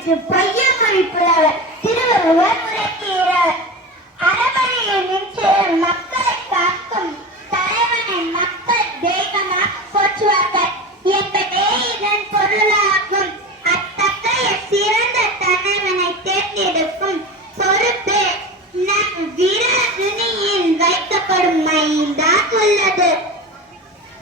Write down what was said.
என்று பையமொழி புலவர் திருவள்ளுவர் உரைக்கிறார். அறவழியை நின்று மக்களை காக்கும் தலைவனை மக்கள் தெய்வமாக போற்றுவார்கள் என்பதே இதன் பொருளாகும். அத்தகைய சிறந்த தலைவனை தேர்ந்தெடுக்கும் பொறுப்பு நம் விரல் நுனியில் வைக்கப்படும் மைந்தான் உள்ளது.